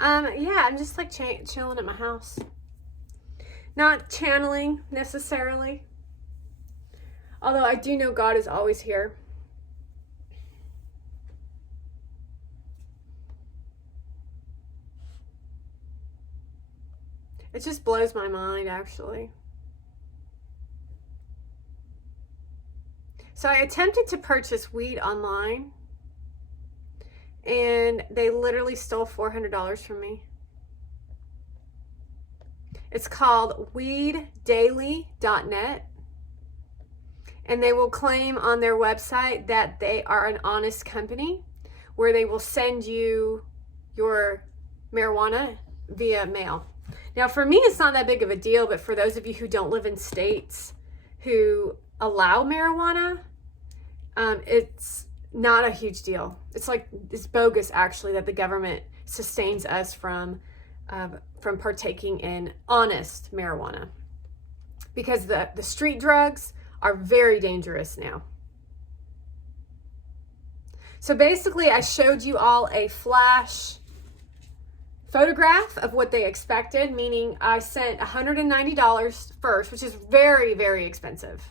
Yeah, I'm just like chilling at my house. Not channeling necessarily. Although I do know God is always here. It just blows my mind, actually. So I attempted to purchase weed online, and they literally stole $400 from me. It's called weeddaily.net, and they will claim on their website that they are an honest company where they will send you your marijuana via mail. Now, for me, it's not that big of a deal, but for those of you who don't live in states who allow marijuana, it's not a huge deal. It's bogus, actually, that the government sustains us from partaking in honest marijuana, because the street drugs are very dangerous now. So basically, I showed you all a flash photograph of what they expected, meaning I sent $190 first, which is very, very expensive.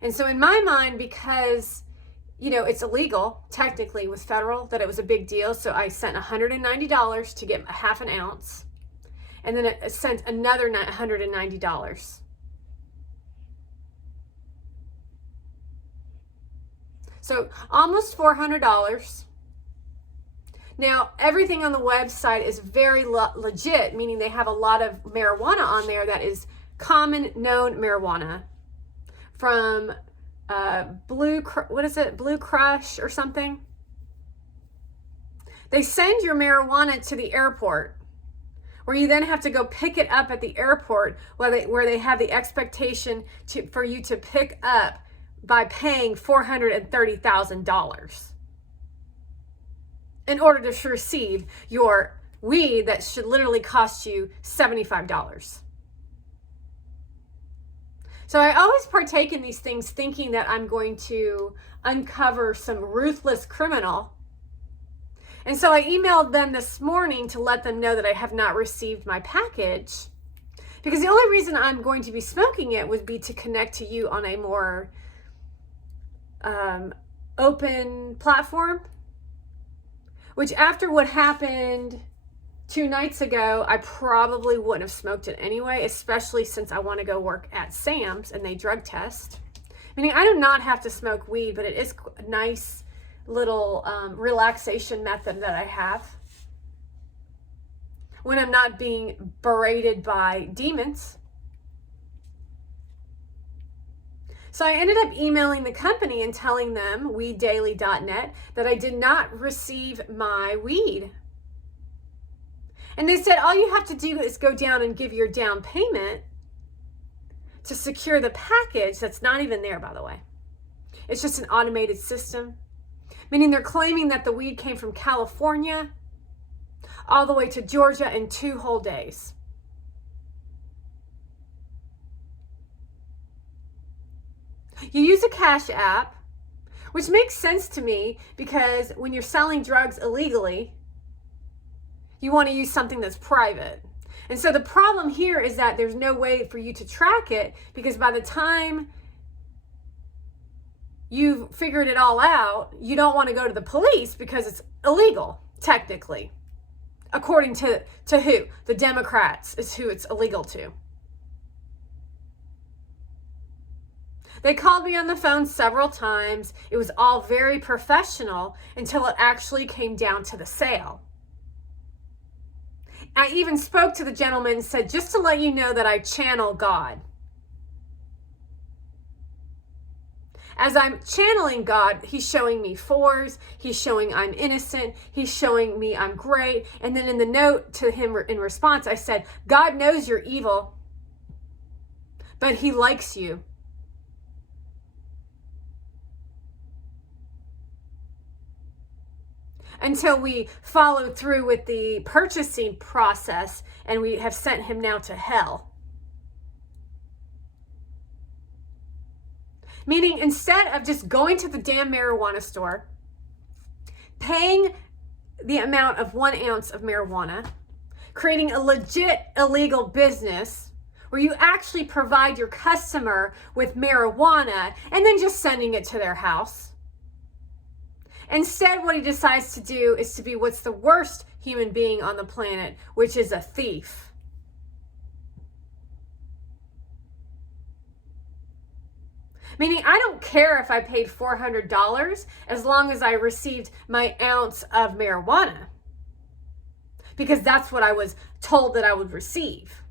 And so in my mind, because, it's illegal technically with federal, that it was a big deal. So I sent $190 to get a half an ounce. And then it sent another $190. So almost $400. Now, everything on the website is very legit, meaning they have a lot of marijuana on there that is common known marijuana from Blue Crush or something. They send your marijuana to the airport, where you then have to go pick it up at the airport, where they have the expectation for you to pick up by paying $430,000 in order to receive your weed that should literally cost you $75. So I always partake in these things thinking that I'm going to uncover some ruthless criminal. And so I emailed them this morning to let them know that I have not received my package, because the only reason I'm going to be smoking it would be to connect to you on a more open platform, which after what happened 2 nights ago, I probably wouldn't have smoked it anyway, especially since I want to go work at Sam's and they drug test. Meaning I do not have to smoke weed, but it is a nice little relaxation method that I have when I'm not being berated by demons. So I ended up emailing the company and telling them, weeddaily.net, that I did not receive my weed. And they said, all you have to do is go down and give your down payment to secure the package. That's not even there, by the way. It's just an automated system. Meaning they're claiming that the weed came from California all the way to Georgia in 2 whole days. You use a Cash App, which makes sense to me, because when you're selling drugs illegally, you want to use something that's private. And so the problem here is that there's no way for you to track it, because by the time you've figured it all out, you don't want to go to the police because it's illegal, technically. According to who? The Democrats is who it's illegal to. They called me on the phone several times. It was all very professional until it actually came down to the sale. I even spoke to the gentleman and said, just to let you know that I channel God. As I'm channeling God, he's showing me 4s. He's showing I'm innocent. He's showing me I'm great. And then in the note to him in response, I said, God knows you're evil, but he likes you. Until we follow through with the purchasing process, and we have sent him now to hell. Meaning, instead of just going to the damn marijuana store, paying the amount of 1 ounce of marijuana, creating a legit illegal business where you actually provide your customer with marijuana and then just sending it to their house. Instead, what he decides to do is to be what's the worst human being on the planet, which is a thief. Meaning, I don't care if I paid $400 as long as I received my ounce of marijuana, because that's what I was told that I would receive.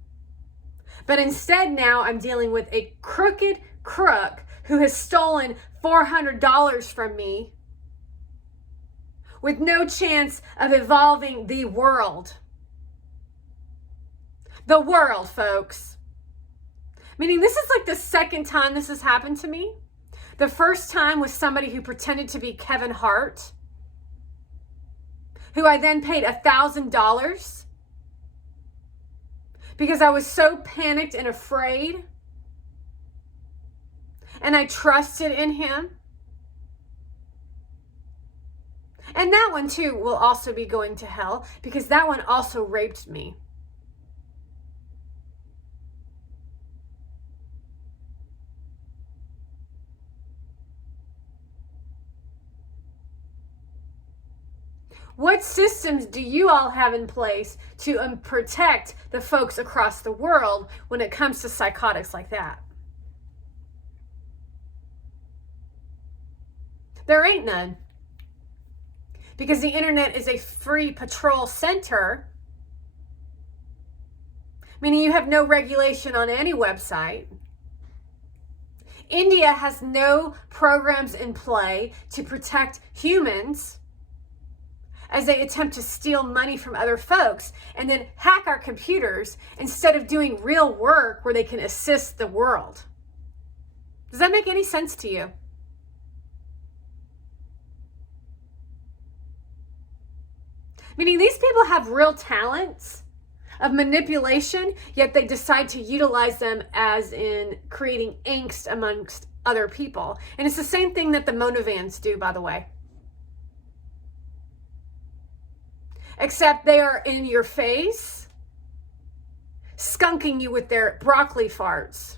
But instead, now I'm dealing with a crooked crook who has stolen $400 from me with no chance of evolving the world. The world, folks. Meaning, this is like the second time this has happened to me. The first time was somebody who pretended to be Kevin Hart, who I then paid $1,000 because I was so panicked and afraid, and I trusted in him. And that one too will also be going to hell, because that one also raped me. What systems do you all have in place to protect the folks across the world when it comes to psychotics like that? There ain't none. Because the internet is a free patrol center, meaning you have no regulation on any website. India has no programs in play to protect humans as they attempt to steal money from other folks and then hack our computers instead of doing real work where they can assist the world. Does that make any sense to you? Meaning these people have real talents of manipulation, yet they decide to utilize them as in creating angst amongst other people. And it's the same thing that the Monovans do, by the way. Except they are in your face, skunking you with their broccoli farts.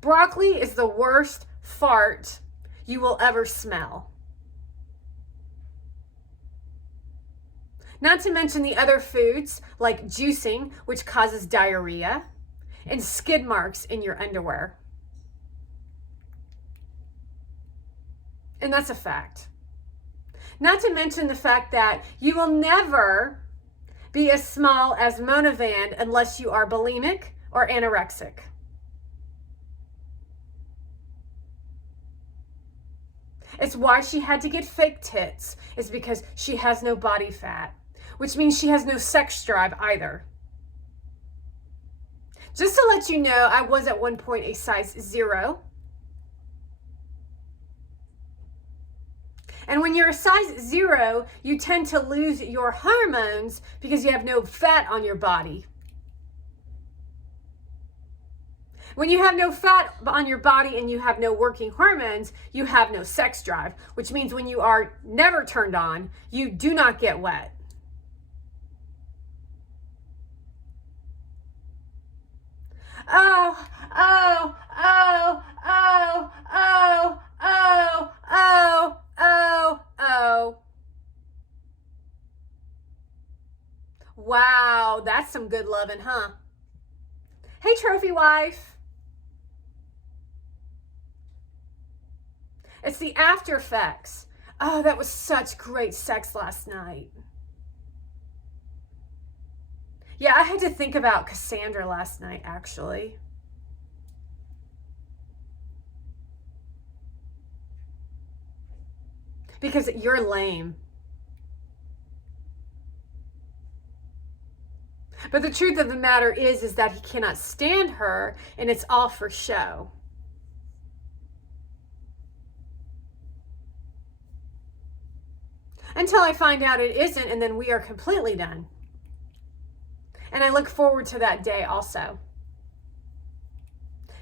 Broccoli is the worst fart you will ever smell. Not to mention the other foods like juicing, which causes diarrhea, and skid marks in your underwear. And that's a fact. Not to mention the fact that you will never be as small as Monovan unless you are bulimic or anorexic. It's why she had to get fake tits, is because she has no body fat, which means she has no sex drive either. Just to let you know, I was at one point a size 0. And when you're a size 0, you tend to lose your hormones because you have no fat on your body. When you have no fat on your body and you have no working hormones, you have no sex drive, which means when you are never turned on, you do not get wet. Oh, oh, oh, oh, oh, oh, oh, oh, oh. Wow, that's some good loving, huh? Hey, trophy wife. It's the after effects. Oh, that was such great sex last night. Yeah, I had to think about Cassandra last night, actually. Because you're lame. But the truth of the matter is that he cannot stand her, and it's all for show. Until I find out it isn't, and then we are completely done. And I look forward to that day also.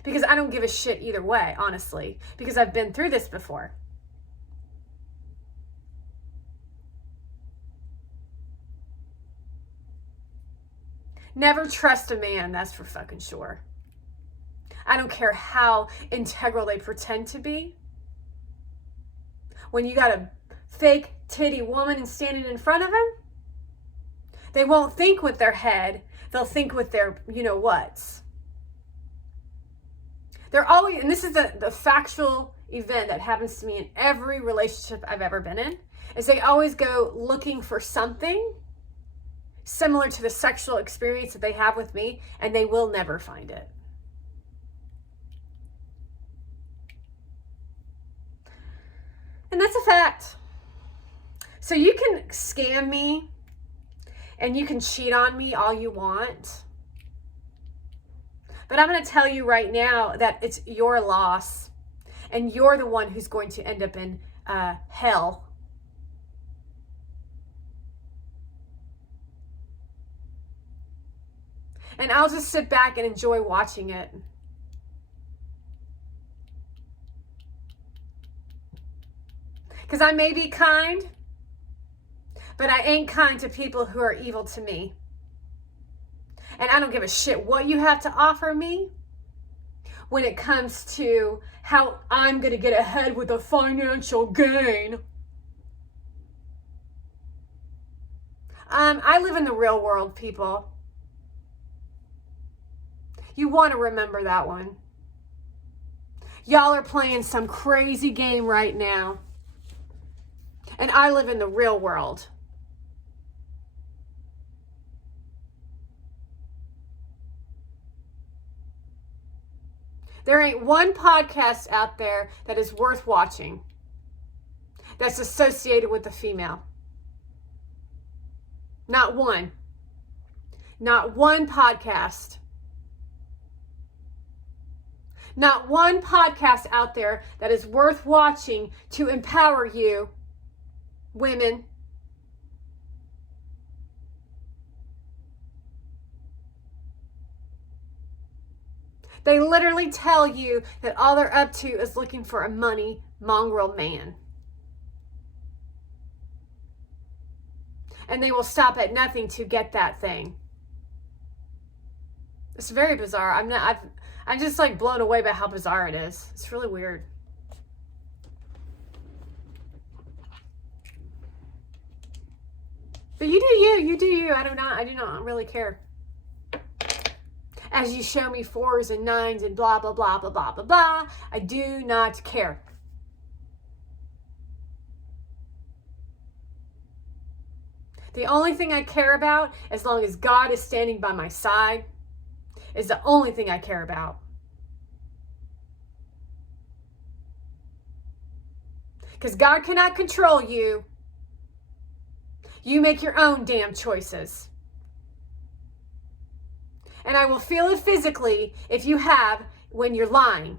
Because I don't give a shit either way, honestly. Because I've been through this before. Never trust a man, that's for fucking sure. I don't care how integral they pretend to be. When you got a fake titty woman standing in front of them, they won't think with their head. They'll think with their you-know-whats. They're always, and this is the factual event that happens to me in every relationship I've ever been in, is they always go looking for something similar to the sexual experience that they have with me, and they will never find it. And that's a fact. So you can scam me and you can cheat on me all you want. But I'm going to tell you right now that it's your loss, and you're the one who's going to end up in hell. And I'll just sit back and enjoy watching it. Because I may be kind, but I ain't kind to people who are evil to me. And I don't give a shit what you have to offer me when it comes to how I'm going to get ahead with a financial gain. I live in the real world, people. You want to remember that one. Y'all are playing some crazy game right now. And I live in the real world. There ain't one podcast out there that is worth watching that's associated with a female. Not one. Not one podcast. Not one podcast out there that is worth watching to empower you, women. They literally tell you that all they're up to is looking for a money mongrel man. And they will stop at nothing to get that thing. It's very bizarre. I'm just like blown away by how bizarre it is. It's really weird. But you do you. I do not really care. As you show me 4s and 9s and blah, blah, blah, blah, blah, blah, blah. I do not care. The only thing I care about, as long as God is standing by my side, is the only thing I care about. Because God cannot control you. You make your own damn choices. And I will feel it physically if you have when you're lying.